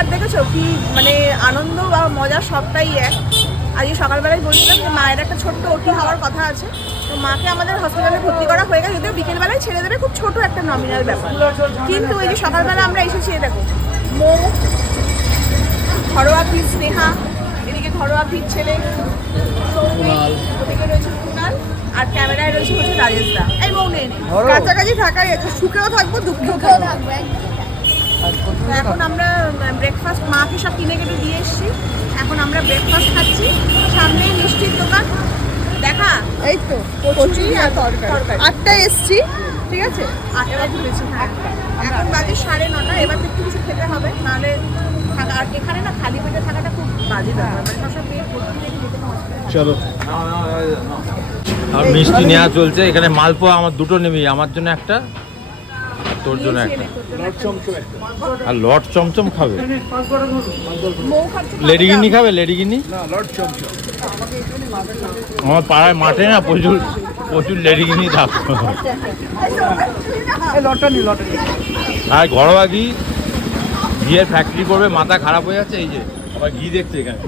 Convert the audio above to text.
ব্যাপার দেখেছো কি, মানে আনন্দ বা মজা সবটাই এক। আজকে সকালবেলায় বলছিলাম যে মায়ের একটা ছোট্ট ওটি হওয়ার কথা আছে, তো মাকে আমাদের হসপিটালে ভর্তি করা হয়ে গেছে, যদিও বিকেলবেলায় ছেড়ে দেবে, খুব ছোট একটা নমিনাল ব্যাপার। কিন্তু এই যে সকালবেলা আমরা এসেছি, দেখো মৌ, ঘরোয়া ফির স্নেহা, এদিকে ঘরোয়া ফির ছেলে সৌমিক, ওদিকে রয়েছে কুনাল, আর ক্যামেরায় রয়েছে হচ্ছে রাজেশ দা। এই মৌ নেই, কাছাকাছি থাকাই আছে, সুখেও থাকবো দুঃখেও থাকবো। এখন আমরা ব্রেকফাস্ট মাকে সব কিনে কেটে দিয়ে এসেছি, এখন আমরা ব্রেকফাস্ট খাচ্ছি। সামনেই মিষ্টির দোকান দেখা, এই তো কচুরি আর তরকারি। 8টায় এসছি, ঠিক আছে, 8টায় ঘুরেছি। হ্যাঁ, এখন বাজে 9:30। এবার তো একটু কিছু খেতে হবে, নাহলে থাকা আর এখানে না খালি পেটে থাকাটা খুব বাজে ব্যাপার, মানে সব পেট ভর্তি রেখে যেতে হবে। চলো। আর মিষ্টি নেওয়া চলছে এখানে। মালপোয়া আমার দুটো নিবি, আমার জন্য একটা আর তোর জন্য একটা। আর লট চমচম খাবে, লেডিগিনি খাবে, লেডিগিনি। আমার পাড়ায় মাঠে না প্রচুর প্রচুর লেডিগিনি থাকতো। আর ঘরোয়া ঘি, ঘিয়ের ফ্যাক্টরি করবে, মাথা খারাপ হয়ে যাচ্ছে। এই যে আবার ঘি দেখছে এখানে।